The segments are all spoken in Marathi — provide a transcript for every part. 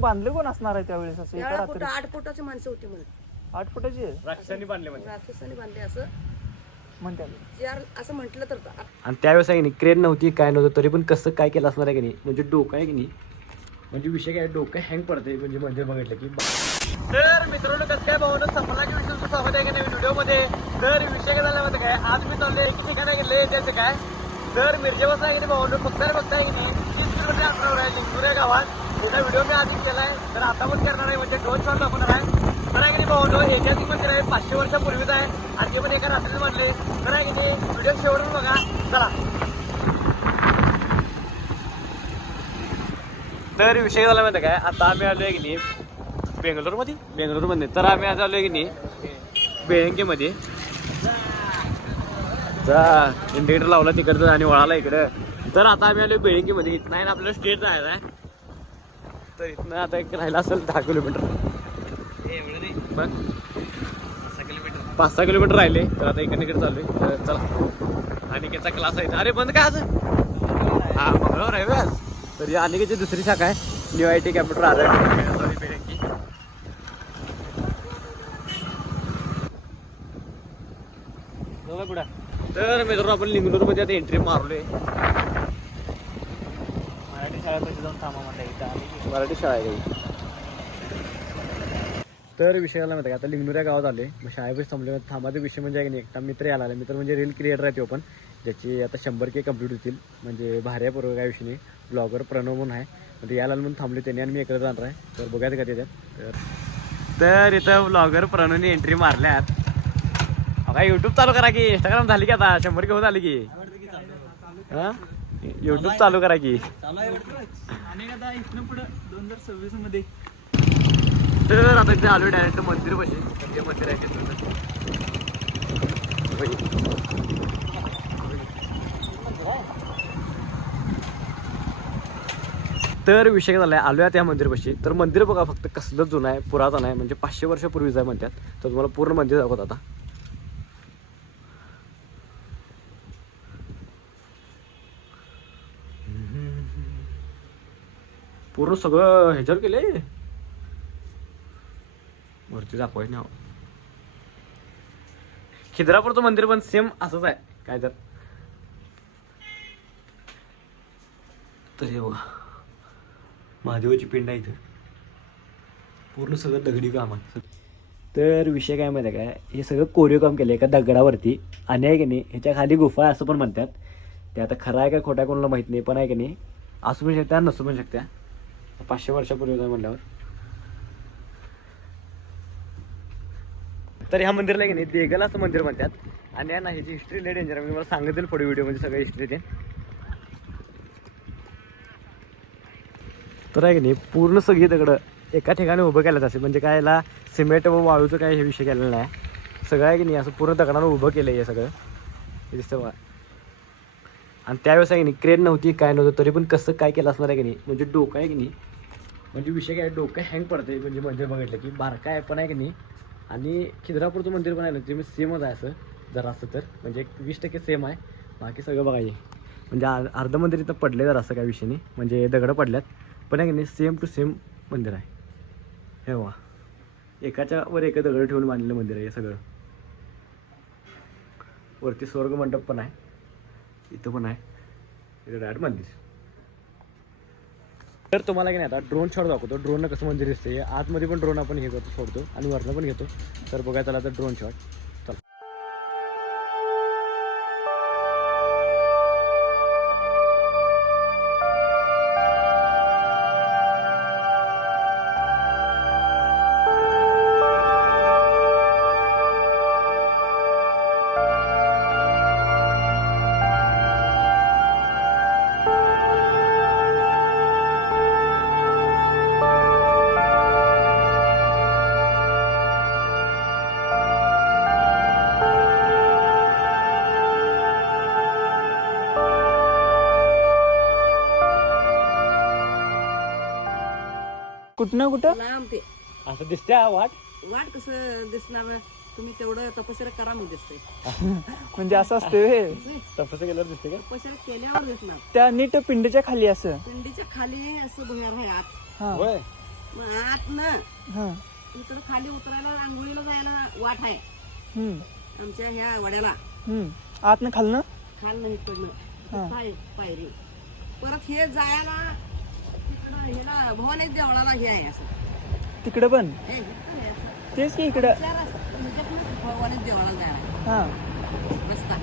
पण बांधले कोण असणार आहे त्यावेळेस असं एका रात्री? 8 फुटाची माणसं होती म्हणे. 8 फुटाची राक्षसांनी बांधले म्हणजे. राक्षसाने बांधले असं म्हणतात. असं म्हटलं तर. आणि त्यावेळेस आहे की नाही क्रेन नव्हती काय नव्हतं तरी पण कसं काय केलं असणार आहे की नाही म्हणजे डोकं आहे की नाही म्हणजे विषय काय डोकं हँग पडते म्हणजे मंदिर बघितलं की. तर मित्रांनो कसं काय भावना संपलाची विषय स्वागत आहे की नाही व्हिडिओमध्ये. तर विषय काय झाला काय आज मी चालले एक ठिकाणी गेले त्याचं काय तर मिरजेपासून आहे की नाही भावना बघता आहे की नाही 30 किलोमीटर अंतरावर आहे लिंगूर या गावात. त्याचा व्हिडिओ मी आधी केला आहे तर आता पण करणार आहे म्हणजे 2 शॉट दाखवणार आहे. तर आहे की नाही भावना ऐतिहासिक मंदिर आहे 500 वर्षापूर्वीच आहे. आणखी पण एका रात्रीच म्हणले तर आहे की नाही व्हिडिओ शेवटून बघा चला. तर विषय झाला माहिती काय आता आम्ही आलो आहे की नाही बेंगलोरमध्ये तर आम्ही आज आलो आहे की नाही बेळंकीमध्ये. जा इंडिकेटर लावला तिकडचं आणि वळाला इकडं. तर आता आम्ही आलो बेळंकीमध्ये. इथं आहे ना आपल्याला स्टेट जायचं आहे तर इथनं आता एक राहिला असेल 10 किलोमीटर मग 5-6 किलोमीटर राहिले. तर आता इकडे चालू आहे चला. अनिकेतचा क्लास आहे अरे बंद काय आज हा मंगळवार आहे व्याज. तर या अनिकेतची दुसरी शाखा आहे न्यू IT कॅम्प्युटर आधार बेळंकी. तर मित्रांनो आपण लिंगनूरमध्ये आता एंट्री मारलोय. मराठी शाळा कशी जाऊन थांबा म्हणता इथं मराठी शाळा आहे काही. तर विषयाला माहिती आहे आता लिंगनूर या गावात आले मग शाळेपाशी थांबले. थांबाचा विषय म्हणजे की एकटा मित्र यायला आला. मित्र म्हणजे रील क्रिएटर आहे तो पण ज्याची आता 100K कंप्लीट होतील म्हणजे भाऱ्यापूर्वक काय विषयी ब्लॉगर प्रणव म्हणून आहे म्हणजे यायला म्हणून थांबले त्यांनी आणि मी एकत्र जाणार आहे. तर बघायचं का त्याच्यात. तर इथं ब्लॉगर प्रणवने एंट्री मारल्यात. काय यूट्यूब चालू करा की इंस्टाग्राम झाली की आता 100K होत आली की हा यूट्यूब चालू करा की. आणि आता इथनं पुढं 2026 मध्ये तर आता इथे आलो डायरेक्ट मंदिर पाशी जे मंदिर आहे तिथं. तर विषय झाला आहे आलो आहे त्या मंदिरपाशी. तर मंदिर बघा फक्त कसलं जुनं आहे पुरातन आहे म्हणजे 500 वर्षापूर्वीच आहे म्हणतात. तर तुम्हाला पूर्ण मंदिर दाखवत आता. पूर्ण सगळं ह्याच्यावर केले वरती दाखवायचं ना. खिद्रापूरचं मंदिर पण सेम असंच आहे काय तर हे बघा महादेवाची पिंड आहे इथं. पूर्ण सगळं दगडी काम आहे. तर विषय काय माहिती आहे काय हे सगळं कोरीव काम केलं एका दगडावरती आणि आहे की नाही ह्याच्या खाली गुफा आहे असं पण म्हणतात. ते आता खरं आहे का खोटा कोणाला माहित नाही पण आहे की नाही असू पण शकत्या नसू पण शकत्या. 500 वर्षापूर्वी म्हणल्यावर. तर ह्या मंदिरला की नाही देगल असं मंदिर म्हणतात आणि ना ह्याची हिस्ट्री लय डेंजर आहे. मी मला सांगितलं पुढे व्हिडिओमध्ये सगळी हिस्ट्री ते. तर आहे की नाही पूर्ण सगळी दगडं एका ठिकाणी उभं केलं असेल म्हणजे काय याला सिमेंट व वाळूचं काय हे विषय केलेला नाही. सगळं आहे की नाही असं पूर्ण दगडानं उभं केलं हे सगळं हे दिसतं बघा. आणि त्यावेळेस आहे की नाही क्रेन नव्हती काय नव्हतं तरी पण कसं काय केलं असणार आहे की नाही म्हणजे डोकं आहे की नाही म्हणजे विषय काय डोकं हँग पडते म्हणजे मंदिर बघितलं की बारका आहे पण आहे की नाही. आणि खिद्रापूरचं मंदिर पण आहे ना ते मी सेमच आहे असं जरा असं तर म्हणजे 20% सेम आहे. बाकी सगळं बघायचे म्हणजे अर्ध मंदिर इथं पडले जर असं काय विषय नाही म्हणजे दगडं पडल्यात पण आहे की नाही सेम टू सेम मंदिर आहे. हे वा एकाच्या वर एक दगड ठेवून बांधलेलं मंदिर आहे हे सगळं. वरती स्वर्ग मंडप पण आहे इथं पण आहे इथं डायरेक्ट मंदिर. तर तुम्हाला की नाही आता ड्रोन शॉट दाखवतो. ड्रोननं कसं मंदिर दिसते आतमध्ये पण ड्रोन आपण हे करतो सोडतो आणि वरनं पण घेतो. तर बघा चला आता ड्रोन शॉट चला. कुठं लांब ते असं दिसते वाट वाट कसं दिसणार. तुम्ही तेवढं तपस्या करा मग दिसतंय. म्हणजे असं असते तपस्या केल्यावर दिसते का तपस्या केल्यावर दिसणार. त्या नीट पिंडीच्या खाली असं पिंडीच्या खाली असं भुयार आहे आत. हा होय. मग आतनं हा इकडं खाली उतरायला आंघोळीला जायला वाट आहे आमच्या ह्या वड्याला. आतनं खालनं खाल नाही इकडनं पायरी. परत हे जायला तिकडं ह्याला भवानी देवळाला हे आहे असं. तिकडं पण हे इकडं आहे असं. तेच की इकडं. ह्याच्यातनं भवानी देवळाला जायला हा रस्ता.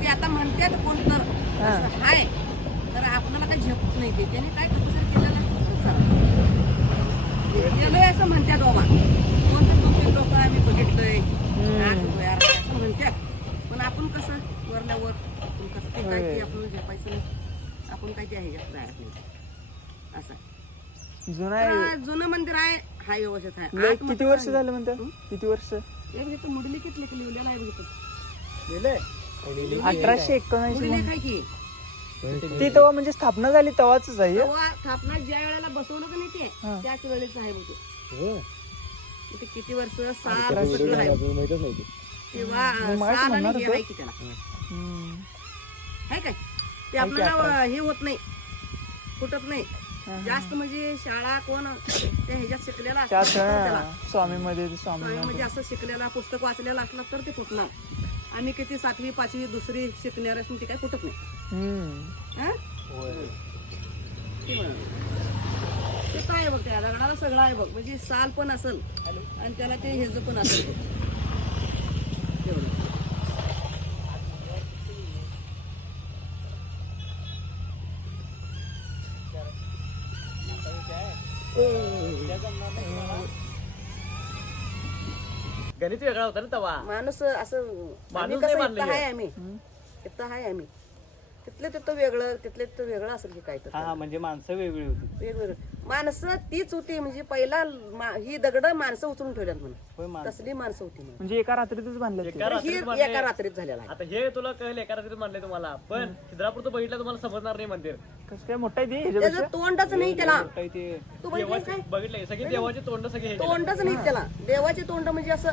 ते आता म्हणतात कोण तर असं हाय, तर आपल्याला काही झेपत नाही ते. त्याने काय तपस्या केलेलं गेलोय असं म्हणतात बाबा. कोणते 2-3 लोक आम्ही बघितलंय असं म्हणतात. पण आपण कसं वरल्यावर आपण कसं ते काय ते आपण झेपायचं नाही. आपण काय ते आहे जायला नाही असं. जुना आहे. तर जुनं मंदिर आहे, हा व्यवस्थित आहे. लय आतमध्ये किती वर्ष आहे. झालं म्हणतात? किती वर्ष? एक इथं मुडली किती लिहिलेलं आहे बघितलं. गेले 1879 मुडली काय की ती तेव्हा म्हणजे स्थापना झाली तेव्हाच आहे हे? तेव्हा स्थापना ज्या वेळेला बसवलं का नाही ते हा. त्याच वेळेच आहे बघ ते. हो. ते किती वर्ष साल आपल्याला सगळं आहे. आपल्याला माहीतच नाही ते. तेव्हा मग माहित साल म्हणणार आणि हे होतं. आहे की त्याला हम्म. आहे काय ते आपल्याला हे होत नाही, फुटत नाही हा. जास्त. म्हणजे शाळा कोण त्या ह्याच्यात शिकलेला त्यात असला तर त्याला स्वामी मध्ये स्वामी म्हणजे असं शिकलेला पुस्तक वाचलेला असला तर ते फुटणार. आम्ही किती 7वी 5वी 2री शिकणार असून ते काय फुटत नाही. हा? ते म्हणाले. ते काय आहे बघ, त्या दगडाला सगळं आहे बघ. म्हणजे साल पण असेल आणि त्याला ते हेज पण असेल बघ. एवढं. गणित वेगळा होता ना तेव्हा. माणूस असं माणूस आम्ही नाही कसं मानलं इथं हे. आहे आम्ही इथं आहे आम्ही. तिथले तिथं वेगळं तिथले तिथं वेगळं असेल की काय तर म्हणजे माणसं वेगळी होती. वेगवेगळं. माणसं तीच होती. म्हणजे पहिला ही दगड माणसं उचलून ठेवल्यात म्हणून तसली माणसं होती म्हणून. म्हणजे एका रात्रीतच बांधले एका ही रात्रीत एका बांधले. रात्रीत झालेला आहे. आता हे तुला कळलं एका रात्रीत मानलंय तुम्हाला, पण खिद्रापूरचं बघितलं तुम्हाला समजणार नाही मंदिर. कसं काय मोठा आहे ते त्याचं ह्याच्यापेक्षा? तोंडच नाही त्याला. तू बघितलंस देवाचे काय? बघितलंय सगळे देवाचे तोंड सगळे हे केले. तोंडच नाही त्याला. देवाचे तोंड म्हणजे असं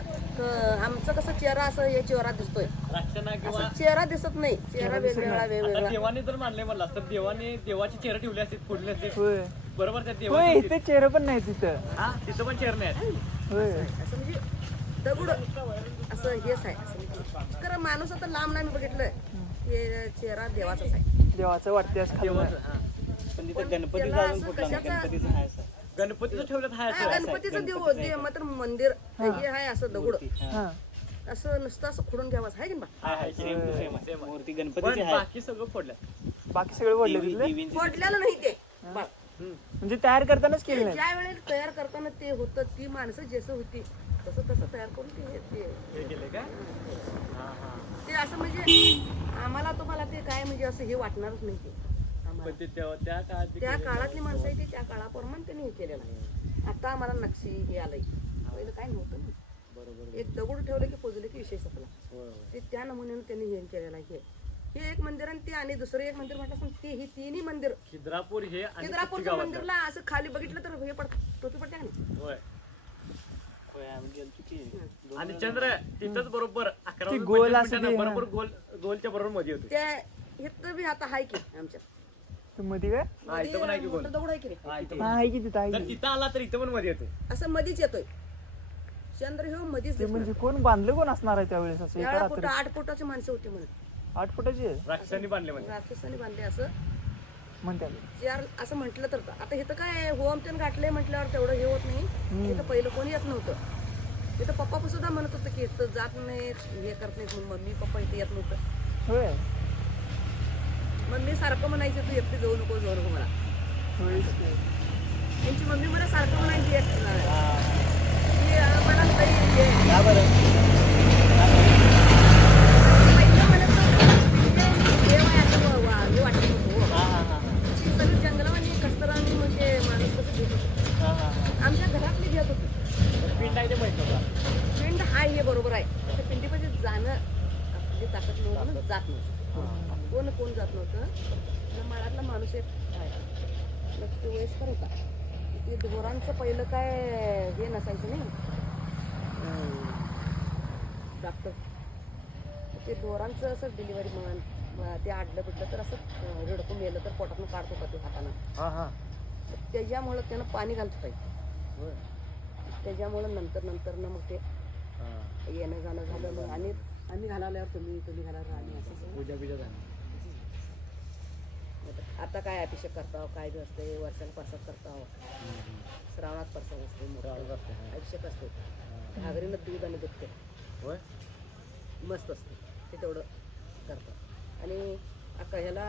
आमचं कसं चेहरा असं हे चेहरा दिसतोय राक्षांना किंवा असं चेहरा दिसत नाही. चेहरा वेगवेगळा आता वेगवेगळा. देवाने जर मानले म्हणला तर देवाने देवाचे चेहरे ठेवले असते फोडले असते. होय बरोबर त्या होय देवाचे इथे चेहरे पण नाही तिथं. हा तिथं पण चेहरे नाही. होय असं म्हणजे दगड असं हेच आहे. असं म्हणजे खरं माणूस आता लांब नाही बघितलं हे चेहरा देवाचाच आहे. देवाचं वाटते असं खालनं. देवाचं हा. पण तिथं पण गणपतीचं त्याला अजून असं कुठला नाही. कशाचा- गणपतीचं आहे असं. गणपतीचं ठेवल्यात हाय हा, असं. गणपतीचं देव मात्र मंदिर हे आहे असं दगड हा असं नुसतं असं खोडून घ्यावंच आहे की बा. हाय, हाय, same to same आहे. Same आहे. मूर्ती पण गणपतीची आहे. बाकी सगळं फोडल्यात. बाकी सगळे वडले देवी- तिथले देवींची फोडलेलं नाही ते बा. म्हणजे तयार करतानाच केले नाही. ज्या वेळेला तयार करताना ते होतं ती माणसं जसं होती तसं तसं तयार करून हे केले का हा हा. ते असं म्हणजे आम्हाला तुम्हाला ते काय म्हणजे असं हे वाटणारच नाही ते आम्हाला. पण ते त्या काळात ते त्या केले. काळातली माणसं आहे ती त्या काळाप्रमाणे त्यांनी हे केलेलं आहे. आता आम्हाला नक्षी हे आलंय. पहिलं काय नव्हतं ना. बरोबर. एक दगड ठेवलं की पोजले की विषय संपला. होय, होय. ते त्या नमुन्यानं त्यांनी हे केलेलं आहे. हे एक मंदिर आणि ते आणि दुसरं एक मंदिर म्हटलं असं ते ही तिन्ही मंदिर खिद्रापूर हे आणि खिद्रापूरच्या मंदिरला असं खाली बघितलं तर हे टोपी पडते का नाही? होय. होय, आम्ही गेलतो की. आणि चंद्र तिथंच बरोबर 11 ती गोल असं ते, बरोबर गोलच्या बरोबर मध्ये होते. त्या इथं बी आता आहे की आमच्या तर मध्ये काय हा इथं पण आहे की गोल. मोठं दगड आहे की रे हा इथं हा आहे की तिथं आहे जर की. तिथं आला तर इथं पण मध्ये येते. असं मधीच येतोय. चंद्र हे मधीच ते दिसणार. म्हणजे कोण बांधलं कोण असणार आहे त्यावेळेस असं एका त्यावेळेला कुठं रात्री 8 फुटाची माणसं होती म्हणून 8 फुटाची आहे राक्षसांनी बांधले म्हणजे. राक्षसाने बांधले असं म्हणतात. चार असं म्हटलं तर आता इथं काय होम त्यानं गाठले म्हटल्यावर तेवढं हे होत नाही. इथं पहिलं कोणी येत नव्हतं. इथं पप्पा सुद्धा म्हणत होतं की इथं जात नाही हे करत नाही म्हणून मम्मी पप्पा इथे येत नव्हतं. होय मम्मी सारखं म्हणायची तू एकटी जाऊ नको मला. होय त्यांची मम्मी मला सारखं म्हणायची एकटी मला ताई हे का बरं? पहिलं म्हणत होतं, देव आहे असं हे वाटत नको. हा, हा, हा. सगळी जंगलामध्ये कस्तरांनी म्हणजे माणूस कसं घेत होतं. हा, हा, हा. आमच्या घरातली घेत होती. पिंड आहे ते माहित नव्हतं. पिंड हाय हे बरोबर आहे. त्या पिंडीमध्ये जाणं आपली ताकद नव्हतं ना, जात नव्हतं. कोण जात नव्हतं. माळातला माणूस एक आहे. मग ते वयस्कर होता. ते ढोरांचं पहिलं काय हे नसायचं नाही डॉक्टर. ते ढोरांचं असं डिलिव्हरी म्हण ते आडलं पिटलं तर असं रडकून गेलं तर पोटातून काढत होता ते हातानं. हा हा. त्याच्यामुळं त्यानं पाणी घालत पाहिजे. होय. त्याच्यामुळं नंतर ना मग ते हां. येणं जाणं झालं मग आणि आम्ही घालावल्यावर तुम्ही घालावर आम्ही असं झालं. पूजा बिजा झाली. आता काय अभिषेक करताव काय बी असते वर्षाला प्रसाद करताव श्रावणात प्रसाद असते श्रावणात असते, हां. अभिषेक असते घागरीनं दूध आणि दुधते होय. मस्त असते ते तेवढं करतात आणि आता ह्याला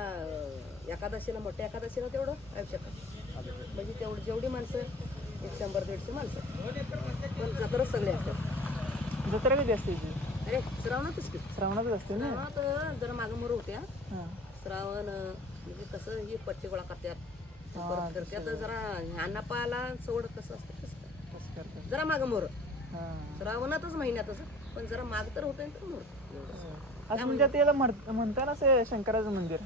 एकादशीला मोठ्या एकादशीला तेवढं अभिषेक करतात म्हणजे तेवढं जेवढी माणसं 100-150 माणसं पण जत्रच सगळे असतात. जत्रा कधी असते ती? अरे श्रावणातच की श्रावणातच असते ना. श्रावणात जरा मागं मोर होत्या हां. श्रावण म्हणजे कसं ही पच्ची गोळा करतात हा, परत करतात जरा अन्नापाला सवड कसं असतं तसं असं करतात. जरा मागं मोर हां. श्रावणातच महिन्यातच पण जरा माग तर होतं तर मोर असं म्हणजे त्याला म्हणतात ना ते शंकराचं मंदिर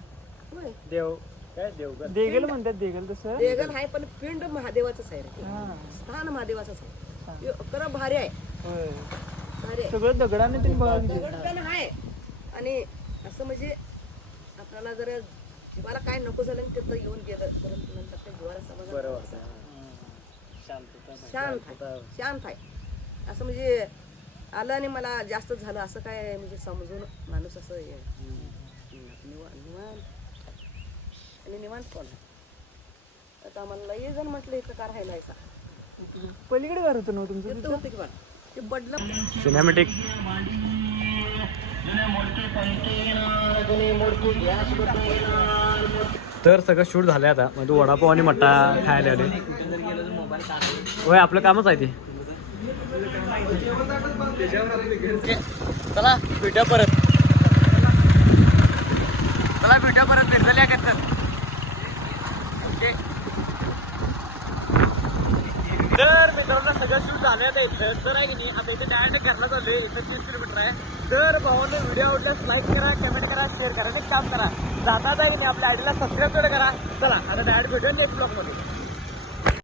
होय देव काय देवगड. देगल म्हणतात, देगल तसं. देगल आहे पण पिंड महादेवाचंच आहे रे हां. स्थान महादेवाचंच आहे खरं भारी आहे होय. भारी आहे सगळं दगडाने ते बघा म्हणजे. दगड पण आहे आणि असं म्हणजे आपल्याला जर जीवाला काय नको झालं आणि तिथं येऊन गेलं तर नंतर त्या जीवाला बरं समाधान वाटतं. शांतता. शांत आहे असं म्हणजे आलं आणि मला जास्त झालं असं काय म्हणजे समजून माणूस असं निवांत आणि निवांत कोण आहे आता आम्हाला लई जण म्हटलं इथं का राहिला का पलीकडे घर होतं ना हो तुमचं तिथं तिथं? होतं की बा ते बदलं सिनेमॅटिक. तर सगळं शूट झालंय आता म्हणजे वडापाव आणि मट्टा खायला आले. होय आपलं कामच आहे ते. चला भेटूया परत. भेटल्या का ओके. तर मित्रांनो सगळं शूट झालं आता इथं तर आहे की नाही आता इथे डायरेक्ट घरला चाललोय. इथं 30 किलोमीटर आहे. तर भावांनो व्हिडिओ आवडल्यास लाईक करा, कमेंट करा, शेअर करा आणि काम करा. जाता की नाही आपल्या आयडीला सबस्क्राईब करा. चला आता डायरेक्ट भेटूया नेक्स्ट ब्लॉगमध्ये.